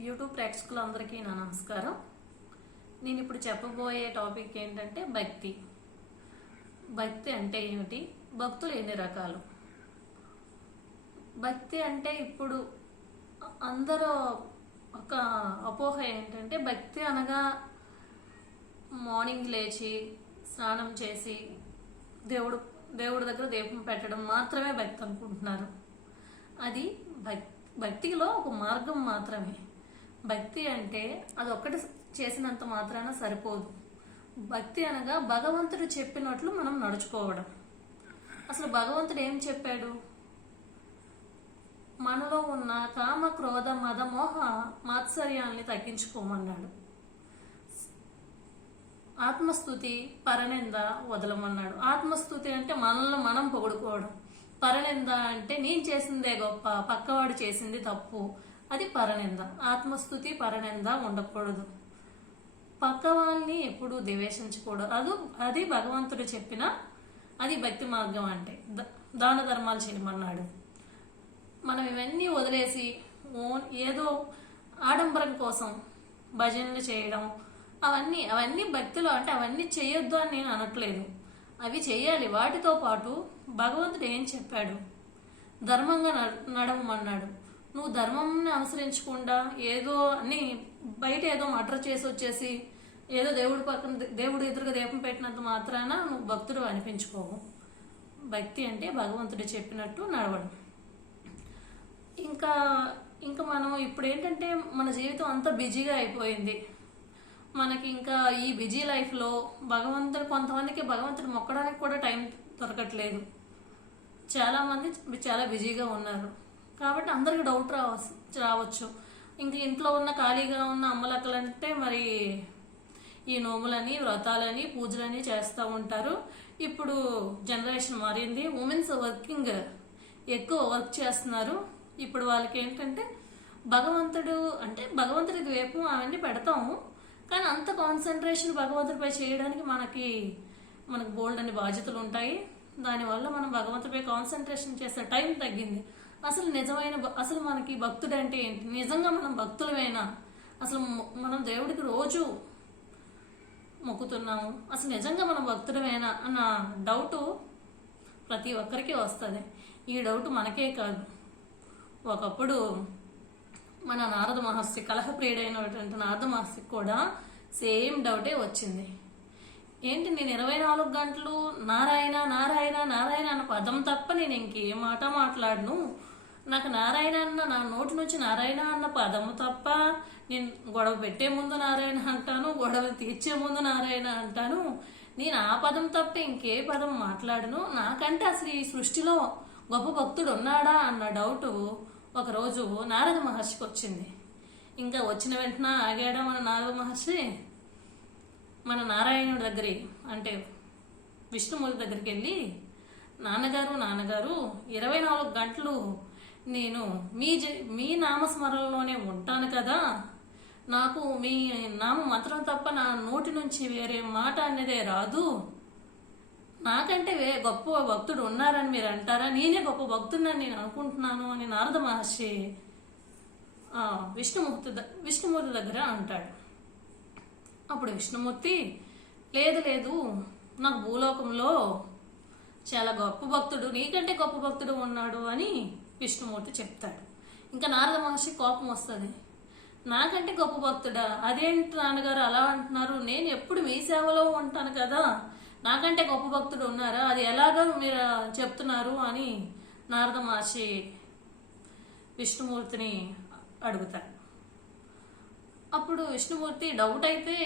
YouTube ప్రేక్షకులందరికీ నా నమస్కారం. నేను ఇప్పుడు చెప్పబోయే టాపిక్ ఏంటంటే భక్తి. భక్తి అంటే ఏమిటి, భక్తులు ఎన్ని రకాలు? భక్తి అంటే ఇప్పుడు అందరూ ఒక అపోహ ఏంటంటే భక్తి అనగా మార్నింగ్ లేచి స్నానం చేసి దేవుడి దగ్గర దీపం పెట్టడం మాత్రమే భక్తి అనుకుంటున్నారు. అది భక్తిలో ఒక మార్గం మాత్రమే. భక్తి అంటే అది ఒక్కటి చేసినంత మాత్రాన సరిపోదు. భక్తి అనగా భగవంతుడు చెప్పినట్లు మనం నడుచుకోవడం. అసలు భగవంతుడు ఏం చెప్పాడు? మనలో ఉన్న కామ క్రోధ మద మోహ మాత్సర్యాల్ని తగ్గించుకోమన్నాడు. ఆత్మస్తుతి పరనింద వదలమన్నాడు. ఆత్మస్తుతి అంటే మనల్ని మనం పొగుడుకోవడం. పరనింద అంటే నేను చేసిందే గొప్ప, పక్కవాడు చేసింది తప్పు, అది పరనింద. ఆత్మస్తుతి పరనింద ఉండకూడదు. పక్క వాళ్ళని ఎప్పుడు ద్వేషించకూడదు. అది భగవంతుడు చెప్పిన అది భక్తి మార్గం. అంటే దాన ధర్మాలు చేయమన్నాడు. మనం ఇవన్నీ వదిలేసి ఏదో ఆడంబరం కోసం భజనలు చేయడం, అవన్నీ భక్తిలో. అంటే అవన్నీ చేయొద్దు అని నేను అనట్లేదు, అవి చేయాలి. వాటితో పాటు భగవంతుడు ఏం చెప్పాడు? ధర్మంగా నడవమన్నాడు. నువ్వు ధర్మంని అనుసరించకుండా ఏదో అని బయట ఏదో మర్డర్ చేసి వచ్చేసి ఏదో దేవుడి ఎదురుగా దీపం పెట్టినంత మాత్రాన నువ్వు భక్తుడు అనిపించుకోవు. భక్తి అంటే భగవంతుడు చెప్పినట్టు నడవడం. ఇంకా మనం ఇప్పుడు ఏంటంటే మన జీవితం అంతా బిజీగా అయిపోయింది. మనకి ఇంకా ఈ బిజీ లైఫ్లో కొంతమందికి భగవంతుడు మొక్కడానికి కూడా టైం దొరకట్లేదు. చాలామంది చాలా బిజీగా ఉన్నారు. కాబట్టి అందరికి డౌట్ రావచ్చు. ఇంక ఇంట్లో ఉన్న ఖాళీగా ఉన్న అమ్మలక్కలంటే మరి ఈ నోములని వ్రతాలని పూజలని చేస్తూ ఉంటారు. ఇప్పుడు జనరేషన్ మారింది. ఉమెన్స్ వర్కింగ్ ఎక్కువ వర్క్ చేస్తున్నారు. ఇప్పుడు వాళ్ళకి ఏంటంటే భగవంతుడి ద్వీపం అవన్నీ పెడతాము, కానీ అంత కాన్సన్ట్రేషన్ భగవంతుడిపై చేయడానికి మనకి బోల్డ్ అని బాధ్యతలు ఉంటాయి. దానివల్ల మనం భగవంతుడిపై కాన్సన్ట్రేషన్ చేసే టైం తగ్గింది. అసలు మనకి భక్తుడు అంటే ఏంటి? నిజంగా మనం భక్తులమేనా? అసలు మనం దేవుడికి రోజు మొక్కుతున్నాము, అసలు నిజంగా మనం భక్తుడమేనా అన్న డౌట్ ప్రతి ఒక్కరికి వస్తుంది. ఈ డౌట్ మనకే కాదు, ఒకప్పుడు మన నారద మహర్షి, కలహప్రియుడైనటువంటి నారద మహర్షికి కూడా సేమ్ డౌటే వచ్చింది. ఏంటి, నేను 24 గంటలు నారాయణ నారాయణ నారాయణ అన్న పదం తప్ప నేను ఇంకే మాట మాట్లాడను. నాకు నారాయణ అన్న నా నోటి నుంచి నారాయణ అన్న పదము తప్ప నేను గొడవ పెట్టే ముందు నారాయణ అంటాను, గొడవ తీర్చే ముందు నారాయణ అంటాను. నేను ఆ పదం తప్ప ఇంకే పదం మాట్లాడను. నాకంటే అసలు ఈ సృష్టిలో గొప్ప భక్తుడు ఉన్నాడా అన్న డౌట్ ఒకరోజు నారద మహర్షికి వచ్చింది. ఇంకా వచ్చిన వెంటనే ఆగాడా మన నారద మహర్షి? మన నారాయణుడి దగ్గర అంటే విష్ణుమూర్తి దగ్గరికి వెళ్ళి, నాన్నగారు 24 గంటలు నేను మీ నామస్మరణలోనే ఉంటాను కదా, నాకు మీ నామ మంత్రం తప్ప నా నోటి నుంచి వేరే మాట అనేదే రాదు. నాకంటే గొప్ప భక్తుడు ఉన్నారని మీరు అంటారా? నేనే గొప్ప భక్తుడిని నేను అనుకుంటున్నాను అని నారద మహర్షి విష్ణుమూర్తి దగ్గర అంటాడు. అప్పుడు విష్ణుమూర్తి, లేదు, నాకు భూలోకంలో చాలా గొప్ప భక్తుడు, నీకంటే గొప్ప భక్తుడు ఉన్నాడు అని విష్ణుమూర్తి చెప్తాడు. ఇంకా నారద మహర్షి కోపం వస్తుంది. నాకంటే గొప్ప భక్తుడా? అదేంటి నాన్నగారు అలా అంటున్నారు? నేను ఎప్పుడు మీ సేవలో ఉంటాను కదా, నాకంటే గొప్ప భక్తుడు ఉన్నారా? అది ఎలాగా మీరు చెప్తున్నారు అని నారద మహర్షి విష్ణుమూర్తిని అడుగుతాడు. అప్పుడు విష్ణుమూర్తి, డౌట్ అయితే,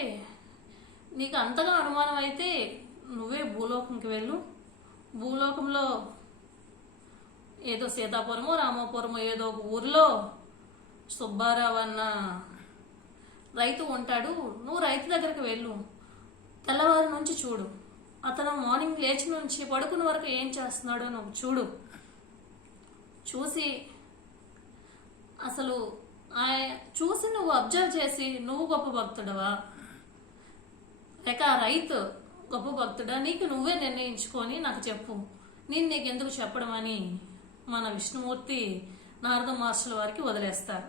నీకు అంతగా అనుమానం అయితే నువ్వే భూలోకంకి వెళ్ళు. భూలోకంలో ఏదో సీతాపురమో రామాపురమో ఏదో ఒక ఊర్లో సుబ్బారావు అన్న రైతు ఉంటాడు. నువ్వు రైతు దగ్గరికి వెళ్ళు. తెల్లవారి నుంచి చూడు, అతను మార్నింగ్ లేచి నుంచి పడుకున్న వరకు ఏం చేస్తున్నాడో నువ్వు చూసి అసలు చూసి నువ్వు అబ్జర్వ్ చేసి నువ్వు గొప్ప భక్తుడవా లేక రైతు గొప్ప భక్తుడా, నీకు నువ్వే నిర్ణయించుకొని నాకు చెప్పు, నేను నీకు ఎందుకు చెప్పడం అని మన విష్ణుమూర్తి నారద మహర్షుల వారికి వదిలేస్తారు.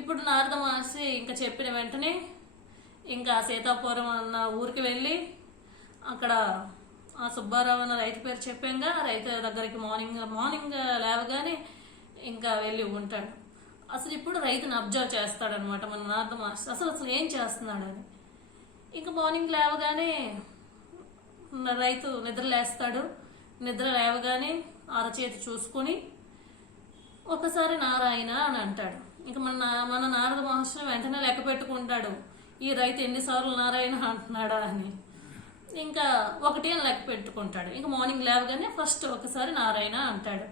ఇప్పుడు నారద మహర్షి ఇంకా చెప్పిన వెంటనే ఇంకా సీతాపురం అన్న ఊరికి వెళ్ళి అక్కడ ఆ సుబ్బారావు అన్న రైతు పేరు చెప్పాంగా, రైతు దగ్గరికి మార్నింగ్ లేవగానే ఇంకా వెళ్ళి ఉంటాడు. అసలు ఇప్పుడు రైతుని అబ్జర్వ్ చేస్తాడనమాట మన నారద మహర్షి, అసలు ఏం చేస్తున్నాడని. ఇంకా మార్నింగ్ లేవగానే రైతు నిద్రలేస్తాడు. నిద్ర లేవగానే అరచేతి చూసుకుని ఒకసారి నారాయణ అని అంటాడు. ఇంకా మన నారద మహర్షిని వెంటనే లెక్క పెట్టుకుంటాడు, ఈ రైతు ఎన్నిసార్లు నారాయణ అంటున్నాడా అని. ఇంకా ఒకటి అని లెక్క పెట్టుకుంటాడు. ఇంకా మార్నింగ్ లేవగానే ఫస్ట్ ఒకసారి నారాయణ అంటాడు.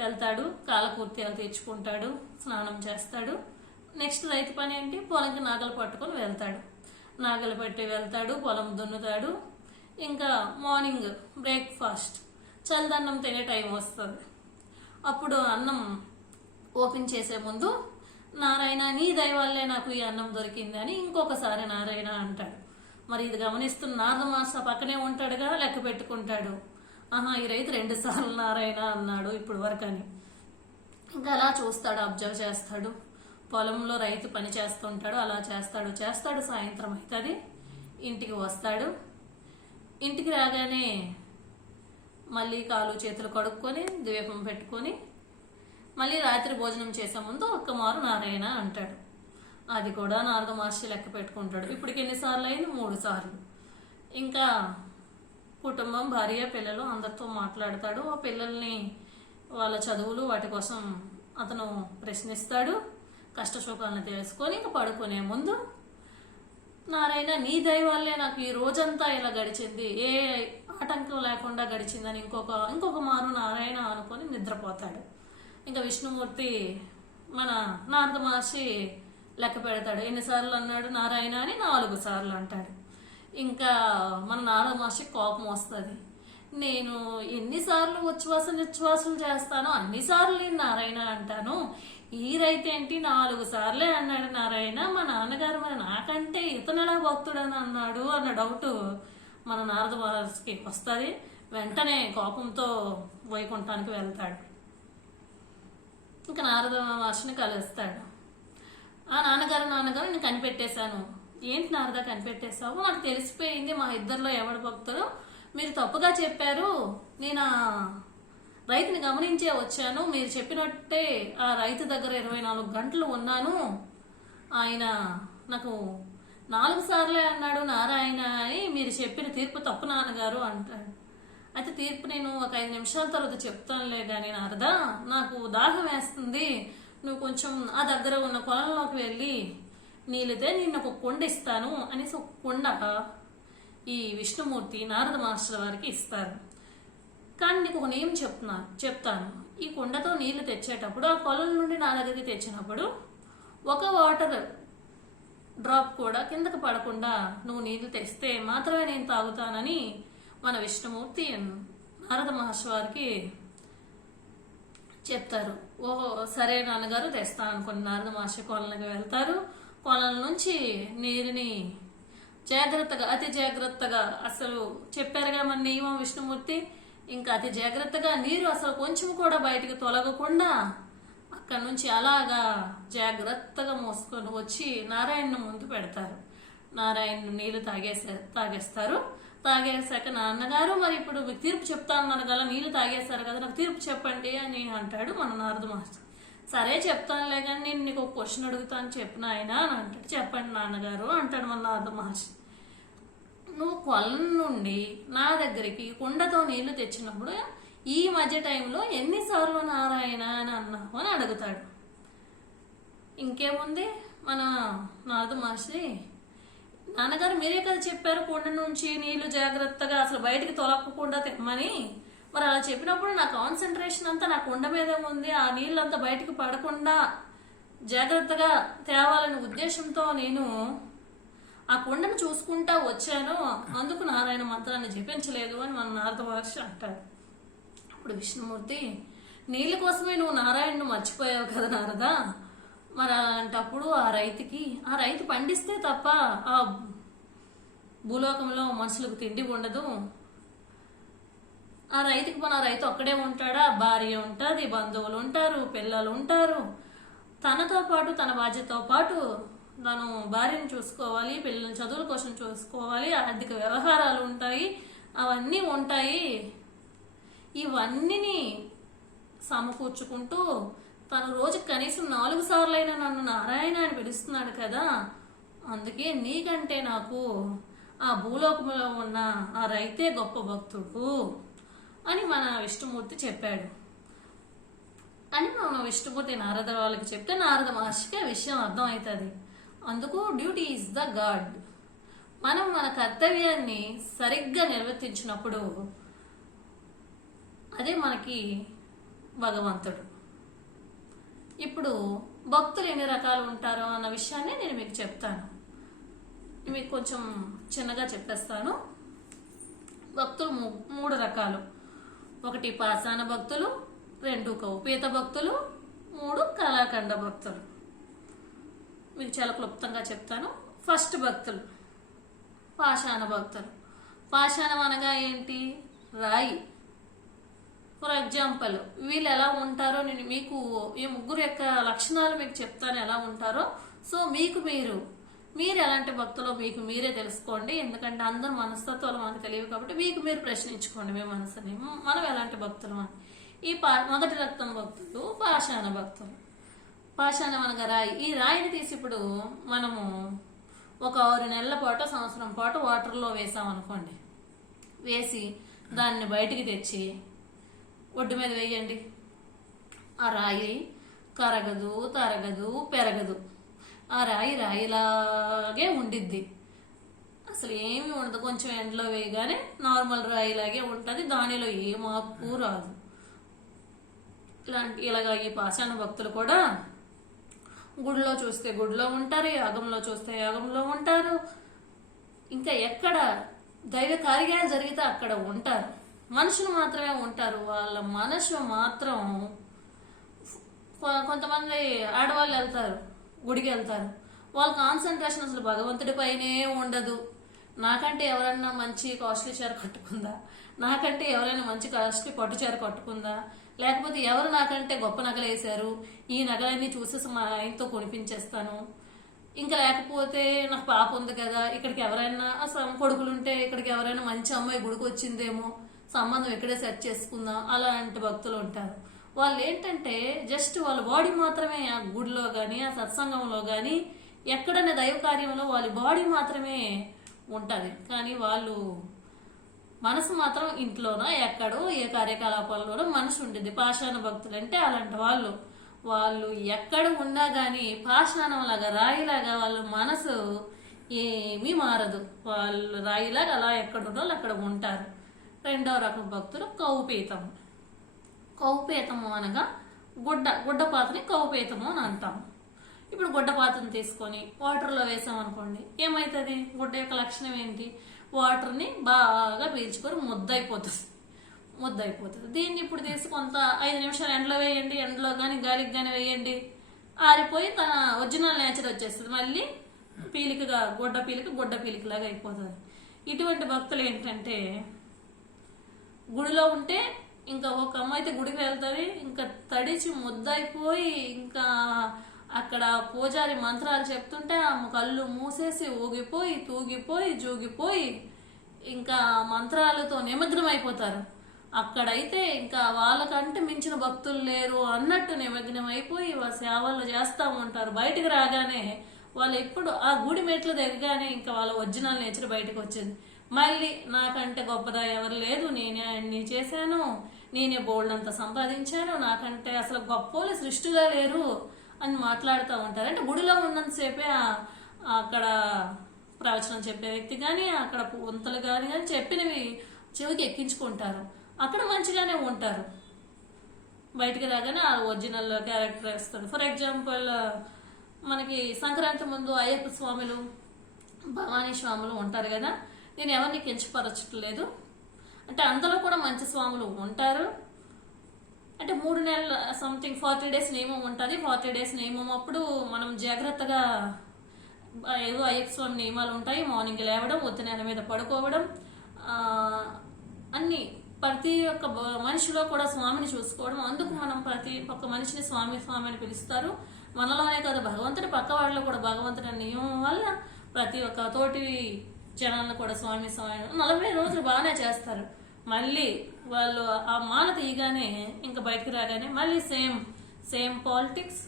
వెళ్తాడు, కాలకృత్యాలు తెచ్చుకుంటాడు, స్నానం చేస్తాడు. నెక్స్ట్ రైతు పని ఏంటి, పొలంకి నాగలు పట్టుకొని వెళ్తాడు. నాగలు పట్టి వెళ్తాడు, పొలం దున్నుతాడు. ఇంకా మార్నింగ్ బ్రేక్ఫాస్ట్ చల్లదన్నం తినే టైం వస్తుంది. అప్పుడు అన్నం ఓపెన్ చేసే ముందు నారాయణ నీ దయ వల్లే నాకు ఈ అన్నం దొరికింది అని ఇంకొకసారి నారాయణ అంటాడు. మరి ఇది గమనిస్తున్న నారద మహర్షి పక్కనే ఉంటాడుగా, లెక్క పెట్టుకుంటాడు, ఆహా ఈ రైతు 2 సార్లు నారాయణ అన్నాడు ఇప్పుడు వరకు అని. ఇంకా అలా చూస్తాడు, అబ్జర్వ్ చేస్తాడు. పొలంలో రైతు పని చేస్తుంటాడు, అలా చేస్తాడు. సాయంత్రం అవుతుంది, ఇంటికి వస్తాడు. ఇంటికి రాగానే మళ్ళీ కాలు చేతులు కడుక్కొని దీపం పెట్టుకొని మళ్ళీ రాత్రి భోజనం చేసే ముందు ఒక్కమారు నారాయణ అంటాడు. అది కూడా నారద మహర్షి లెక్క పెట్టుకుంటాడు. ఇప్పటికి ఎన్నిసార్లు అయింది, 3 సార్లు. ఇంకా కుటుంబం, భార్య, పిల్లలు అందరితో మాట్లాడతాడు. ఆ పిల్లల్ని వాళ్ళ చదువులు వాటి కోసం అతను ప్రశ్నిస్తాడు. కష్టసుఖాలను తెలుసుకొని ఇంకా పడుకునే ముందు నారాయణ నీ దయ వల్లే నాకు ఈ రోజంతా ఇలా గడిచింది, ఏ ఆటంకం లేకుండా గడిచిందని ఇంకొక మారు నారాయణ అనుకొని నిద్రపోతాడు. ఇంకా విష్ణుమూర్తి మన నారద మహర్షి లెక్క పెడతాడు. ఎన్నిసార్లు అన్నాడు నారాయణ అని, 4 సార్లు అంటాడు. ఇంకా మన నారద మహర్షి కోపం వస్తుంది. నేను ఎన్నిసార్లు ఉచ్ఛ్వాసలు చేస్తానో అన్నిసార్లు నేను నారాయణ అంటాను, ఈ రైతేంటి 4 సార్లే అన్నాడు నారాయణ, మా నాన్నగారు మరి నాకంటే ఇతనలా భక్తుడని అన్నాడు అన్న డౌట్ మన నారద మహర్షికి వస్తుంది. వెంటనే కోపంతో వైకుంఠానికి వెళ్తాడు. ఇంకా నారద మహర్షిని కలుస్తాడు. ఆ నాన్నగారు నేను కనిపెట్టేశాను. ఏంటి నారద కనిపెట్టేశావు, నాకు తెలిసిపోయింది మా ఇద్దరిలో ఎవడు భక్తుడు, మీరు తప్పుగా చెప్పారు, నేను రైతుని గమనించే వచ్చాను, మీరు చెప్పినట్టే ఆ రైతు దగ్గర 24 గంటలు ఉన్నాను, ఆయన నాకు 4 సార్లే అన్నాడు నారాయణ అని, మీరు చెప్పిన తీర్పు తప్పు నాన్నగారు అంటాడు. అయితే తీర్పు నేను ఒక 5 నిమిషాల తర్వాత చెప్తానులే కానీ నారద, నాకు దాహం వేస్తుంది, నువ్వు కొంచెం ఆ దగ్గర ఉన్న పొలంలోకి వెళ్ళి నీళ్ళతే నేను ఒక కొండ ఇస్తాను అనేసి ఒక కొండ ఈ విష్ణుమూర్తి నారద మాస్టర్ వారికి ఇస్తారు. కానీ నీకు ఒక నియమం చెప్తాను, ఈ కుండతో నీళ్లు తెచ్చేటప్పుడు ఆ పొలం నుండి నా దగ్గరికి తెచ్చినప్పుడు ఒక వాటర్ డ్రాప్ కూడా కిందకు పడకుండా నువ్వు నీళ్లు తెస్తే మాత్రమే నేను తాగుతానని మన విష్ణుమూర్తి నారద మహర్షి వారికి చెప్తారు. ఓహో సరే నాన్నగారు తెస్తాను అనుకుని నారద మహర్షి కొలనికి వెళ్తారు. కొలల నుంచి నీరుని జాగ్రత్తగా, అతి జాగ్రత్తగా, అసలు చెప్పారుగా మన నియమం విష్ణుమూర్తి, ఇంకా అతి జాగ్రత్తగా నీరు అసలు కొంచెం కూడా బయటికి తొలగకుండా అక్కడ నుంచి అలాగా జాగ్రత్తగా మోసుకొని వచ్చి నారాయణను ముందు పెడతారు. నారాయణ నీళ్లు తాగేస్తారు. తాగేశాక నాన్నగారు మరి ఇప్పుడు మీకు తీర్పు చెప్తాను గల నీళ్లు తాగేశారు కదా, నాకు తీర్పు చెప్పండి అని అంటాడు మన నారద మహర్షి. సరే చెప్తానులే కానీ నేను నీకు ఒక క్వశ్చన్ అడుగుతాను చెప్పిన ఆయన అని అంటాడు. చెప్పండి నాన్నగారు అంటాడు మన నారద మహర్షి. నువ్వు కొలం నుండి నా దగ్గరికి కుండతో నీళ్లు తెచ్చినప్పుడు ఈ మధ్య టైంలో ఎన్నిసార్లు నారాయణ అని అన్నావు అని అడుగుతాడు. ఇంకేముంది మన నారద మహర్షి, నాన్నగారు మీరే కదా చెప్పారు కుండ నుంచి నీళ్లు జాగ్రత్తగా అసలు బయటికి తొలగకుండా తెమ్మని, మరి అలా చెప్పినప్పుడు నా కాన్సన్ట్రేషన్ అంతా నా కుండ మీద ఉంది, ఆ నీళ్ళంతా బయటికి పడకుండా జాగ్రత్తగా తేవాలనే ఉద్దేశంతో నేను ఆ కుండను చూసుకుంటా వచ్చాను, అందుకు నారాయణ మంత్రాన్ని జపించలేదు అని మన నారద మహర్షి అంటాడు. అప్పుడు విష్ణుమూర్తి, నీళ్ళ కోసమే నువ్వు నారాయణను మర్చిపోయావు కదా నారద, మరి అలాంటప్పుడు ఆ రైతు పండిస్తే తప్ప ఆ భూలోకంలో మనుషులకు తిండి ఉండదు, ఆ రైతుకి మన రైతు ఒక్కడే ఉంటాడా, భార్య ఉంటుంది, బంధువులు ఉంటారు, పిల్లలు ఉంటారు, తనతో పాటు తన బాధ్యతతో పాటు తను భార్యను చూసుకోవాలి, పిల్లల చదువుల కోసం చూసుకోవాలి, ఆర్థిక వ్యవహారాలు ఉంటాయి, అవన్నీ ఉంటాయి. ఇవన్నీ సమకూర్చుకుంటూ తను రోజు కనీసం 4 సార్లైనా నన్ను నారాయణ అని పిలుస్తున్నాడు కదా, అందుకే నీకంటే నాకు ఆ భూలోకంలో ఉన్న ఆ రైతే గొప్ప భక్తుడు అని మన విష్ణుమూర్తి చెప్పాడు అని మన విష్ణుమూర్తి నారద వాళ్ళకి చెప్తే నారద మహర్షికి ఆ విషయం అర్థమవుతుంది. అందుకు డ్యూటీ ఈజ్ ద గాడ్. మనం మన కర్తవ్యాన్ని సరిగ్గా నిర్వర్తించినప్పుడు అదే మనకి భగవంతుడు. ఇప్పుడు భక్తులు ఎన్ని రకాలు ఉంటారో అన్న విషయాన్ని నేను మీకు చెప్తాను. మీకు కొంచెం చిన్నగా చెప్పేస్తాను. భక్తులు 3 రకాలు. 1 పాషాణ భక్తులు, 2 కౌపీత భక్తులు, 3 కళాఖండ భక్తులు. మీకు చాలా క్లుప్తంగా చెప్తాను. ఫస్ట్ భక్తులు పాషాణ భక్తులు. పాషాణం అనగా ఏంటి? రాయి. ఫర్ ఎగ్జాంపుల్ వీళ్ళు ఎలా ఉంటారో నేను మీకు ఈ 3 యొక్క లక్షణాలు మీకు చెప్తాను ఎలా ఉంటారో. సో మీరు ఎలాంటి భక్తులో మీకు మీరే తెలుసుకోండి. ఎందుకంటే అందరు మనస్తత్వాలు మనకు తెలియవు కాబట్టి మీకు మీరు ప్రశ్నించుకోండి మీ మనసుని, మనం ఎలాంటి భక్తులు అని. ఈ మొదటి రక్తం భక్తులు పాషాణ భక్తులు. పాషాణం అనగా రాయి. ఈ రాయిని తీసి ఇప్పుడు మనము ఒక 6 నెలల పాటు సంవత్సరం పాటు వాటర్లో వేసామనుకోండి. వేసి దాన్ని బయటికి తెచ్చి ఒడ్డు మీద వేయండి. ఆ రాయి కరగదు, తరగదు, పెరగదు. ఆ రాయి రాయిలాగే ఉండిద్ది, అసలు ఏమి ఉండదు. కొంచెం ఎండలో వేయగానే నార్మల్ రాయిలాగే ఉంటుంది, దానిలో ఏ మార్పు రాదు. ఇలాగా ఈ పాషాణ భక్తులు కూడా గుడిలో చూస్తే గుడిలో ఉంటారు, యాగంలో చూస్తే యాగంలో ఉంటారు, ఇంకా ఎక్కడ దైవ కార్యాలు జరిగితే అక్కడ ఉంటారు. మనుషులు మాత్రమే ఉంటారు. వాళ్ళ మనసు మాత్రం కొంతమంది ఆడవాళ్ళు వెళ్తారు, గుడికి వెళ్తారు, వాళ్ళ కాన్సన్ట్రేషన్ అసలు భగవంతుడి పైనే ఉండదు. నాకంటే ఎవరైనా మంచి కాస్ట్లీ చీర కట్టుకుందా, నాకంటే ఎవరైనా మంచి కాస్ట్లీ పట్టు చీర కట్టుకుందా, లేకపోతే ఎవరు నాకంటే గొప్ప నగలు వేశారు, ఈ నగలన్నీ చూసేసి మా ఆయనతో కొనిపించేస్తాను. ఇంకా లేకపోతే నాకు పాప ఉంది కదా, ఇక్కడికి ఎవరైనా కొడుకులుంటే ఇక్కడికి ఎవరైనా మంచి అమ్మాయి గుడికి వచ్చిందేమో, సంబంధం ఇక్కడే సెట్ చేసుకుందాం, అలాంటి భక్తులు ఉంటారు. వాళ్ళు ఏంటంటే జస్ట్ వాళ్ళ బాడీ మాత్రమే ఆ గుడిలో కానీ ఆ సత్సంగంలో కానీ ఎక్కడైనా దైవ కార్యంలో వాళ్ళ బాడీ మాత్రమే ఉంటుంది, కానీ వాళ్ళు మనసు మాత్రం ఇంట్లోనో ఎక్కడో ఏ కార్యకలాపాల్లోనో మనసు ఉంటుంది. పాషాణ భక్తులు అంటే అలాంటి వాళ్ళు ఎక్కడ ఉన్నా కానీ పాషాణం లాగా రాయిలాగా వాళ్ళ మనసు ఏమీ మారదు. వాళ్ళు రాయిలాగా అలా ఎక్కడున్నో అక్కడ ఉంటారు. 2వ రకం భక్తులు కౌపీతము. కౌపేతము అనగా గుడ్డపాతని కౌపేతము అని అంటాము. ఇప్పుడు గుడ్డపాతను తీసుకొని వాటర్లో వేసామనుకోండి, ఏమవుతుంది? గుడ్డ యొక్క లక్షణం ఏంటి? వాటర్ని బాగా పీల్చుకొని ముద్దైపోతుంది. దీన్ని ఇప్పుడు తీసి కొంత 5 నిమిషాలు ఎండలో వేయండి, ఎండలో కానీ గాలికి కానీ వేయండి, ఆరిపోయి తన ఒరిజినల్ నేచర్ వచ్చేస్తుంది. మళ్ళీ పీలికగా గుడ్డ పీలికలాగా అయిపోతుంది. ఇటువంటి భక్తులు ఏంటంటే గుడిలో ఉంటే ఇంకా ఒక అమ్మ అయితే గుడికి వెళ్తుంది, ఇంకా తడిచి ముద్దయిపోయి ఇంకా అక్కడ పూజారి మంత్రాలు చెప్తుంటే ఆ కళ్ళు మూసేసి ఊగిపోయి తూగిపోయి జూగిపోయి ఇంకా మంత్రాలతో నిమగ్నం అయిపోతారు. అక్కడైతే ఇంకా వాళ్ళకంటే మించిన భక్తులు లేరు అన్నట్టు నిమగ్నం అయిపోయి సేవలు చేస్తూ ఉంటారు. బయటకు రాగానే వాళ్ళు ఎప్పుడు ఆ గుడి మెట్లు దిగగానే ఇంకా వాళ్ళ ఒరిజినల్ నేచర్ బయటకు వచ్చింది. మళ్ళీ నాకంటే గొప్పదా ఎవరు లేదు, నేనే అన్ని చేశాను, నేనే బోల్డ్ అంతా సంపాదించాను, నాకంటే అసలు గొప్పలు సృష్టిగా లేరు అని మాట్లాడుతూ ఉంటారు. అంటే గుడిలో ఉన్నంతసేపే అక్కడ ప్రవచనం చెప్పే వ్యక్తి కానీ అక్కడ వంతలు కానీ చెప్పినవి చెవికి ఎక్కించుకుంటారు, అక్కడ మంచిగానే ఉంటారు. బయటికి రాగానే ఆ ఒరిజినల్ క్యారెక్టర్ వేస్తారు. ఫర్ ఎగ్జాంపుల్ మనకి సంక్రాంతి ముందు అయ్యప్ప స్వాములు, భవానీ స్వాములు ఉంటారు కదా. నేను ఎవరిని కించపరచట్లేదు, అంటే అందులో కూడా మంచి స్వాములు ఉంటారు. అంటే 3 నెలల సంథింగ్ 40 days నియమం ఉంటుంది. 40 days నియమం అప్పుడు మనం జాగ్రత్తగా ఏదో అయ్యప్ప స్వామి నియమాలు ఉంటాయి. మార్నింగ్ లేవడం, ఒత్తి నేల మీద పడుకోవడం, అన్ని ప్రతి ఒక్క మనిషిలో కూడా స్వామిని చూసుకోవడం. అందుకు మనం ప్రతి ఒక్క మనిషిని స్వామి అని పిలుస్తారు. మనలోనే కాదు భగవంతుడి పక్క వాళ్ళలో కూడా భగవంతుడి నియమం వల్ల ప్రతి ఒక్క తోటి జనాలను కూడా స్వామి 40 రోజులు బాగానే చేస్తారు. మళ్ళీ వాళ్ళు ఆ మాల తీయగానే ఇంకా బయటకు రాగానే మళ్ళీ సేమ్ పాలిటిక్స్,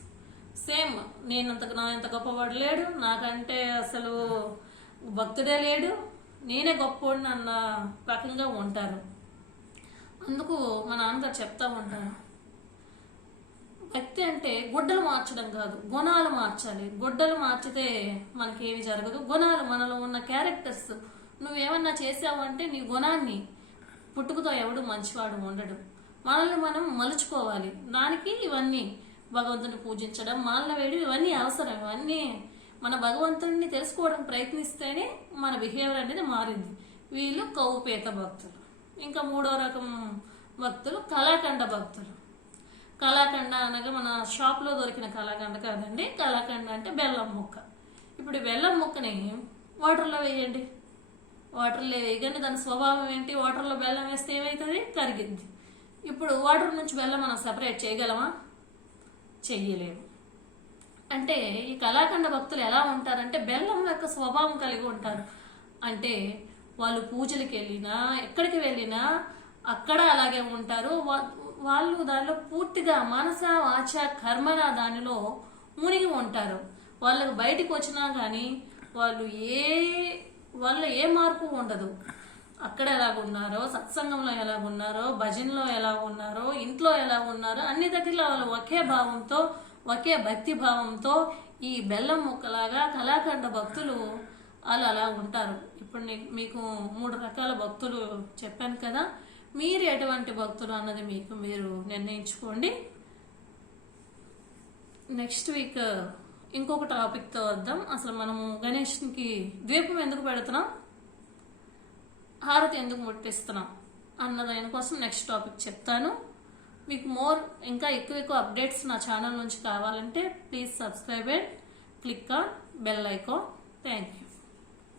సేమ్ నా ఇంత గొప్పవాడు లేడు, నాకంటే అసలు భక్తుడే లేడు, నేనే గొప్పవాడిని అన్న రకంగా ఉంటారు. అందుకు మా నాన్నగారు చెప్తా ఉంటారు, భక్తి అంటే గుడ్డలు మార్చడం కాదు, గుణాలు మార్చాలి. గుడ్డలు మార్చితే మనకేమి జరగదు. గుణాలు, మనలో ఉన్న క్యారెక్టర్స్, నువ్వేమన్నా చేసావు అంటే నీ గుణాన్ని, పుట్టుకతో ఎవడు మంచివాడు ఉండడు, మనల్ని మనం మలుచుకోవాలి. దానికి ఇవన్నీ భగవంతుని పూజించడం, మాలన వేయడం ఇవన్నీ అవసరం. ఇవన్నీ మన భగవంతుడిని తెలుసుకోవడం ప్రయత్నిస్తేనే మన బిహేవియర్ అనేది మారింది. వీళ్ళు కౌపేత భక్తులు. ఇంకా 3వ రకం భక్తులు కళాఖండ భక్తులు. కళాఖండ అనగా మన షాప్లో దొరికిన కళాఖండ కాదండి. కళాఖండ అంటే బెల్లం ముక్క. ఇప్పుడు బెల్లం ముక్కని వాటర్లో వేయండి, వాటర్లో వేయగానే దాని స్వభావం ఏంటి? వాటర్లో బెల్లం వేస్తే ఏమవుతుంది? కరిగిద్ది. ఇప్పుడు వాటర్ నుంచి బెల్లం మనం సెపరేట్ చేయగలమా? చెయ్యలేము. అంటే ఈ కళాఖండ భక్తులు ఎలా ఉంటారంటే బెల్లం యొక్క స్వభావం కలిగి ఉంటారు. అంటే వాళ్ళు పూజలకు వెళ్ళినా ఎక్కడికి వెళ్ళినా అక్కడ అలాగే ఉంటారు. వాళ్ళు దానిలో పూర్తిగా మనస వాచ కర్మన దానిలో మునిగి ఉంటారు. వాళ్ళకు బయటికి వచ్చినా కానీ వాళ్ళ ఏ మార్పు ఉండదు. అక్కడ ఎలాగున్నారో, సత్సంగంలో ఎలాగున్నారో, భజనలో ఎలా ఉన్నారో, ఇంట్లో ఎలా ఉన్నారో అన్ని దగ్గరలో వాళ్ళు ఒకే భావంతో, ఒకే భక్తి భావంతో ఈ బెల్లం ముక్కలాగా కళాఖండ భక్తులు వాళ్ళు అలా ఉంటారు. ఇప్పుడు మీకు 3 రకాల భక్తులు చెప్పాను కదా, మీరు ఎటువంటి భక్తులు అన్నది మీరు నిర్ణయించుకోండి. నెక్స్ట్ వీక్ ఇంకొక టాపిక్తో వద్దాం. అసలు మనము గణేష్కి ద్వీపం ఎందుకు పెడుతున్నాం, హారతి ఎందుకు ముట్టిస్తున్నాం అన్న దానికోసం నెక్స్ట్ టాపిక్ చెప్తాను. మీకు ఇంకా ఎక్కువ అప్డేట్స్ నా ఛానల్ నుంచి కావాలంటే please subscribe and click on bell icon. Thank you.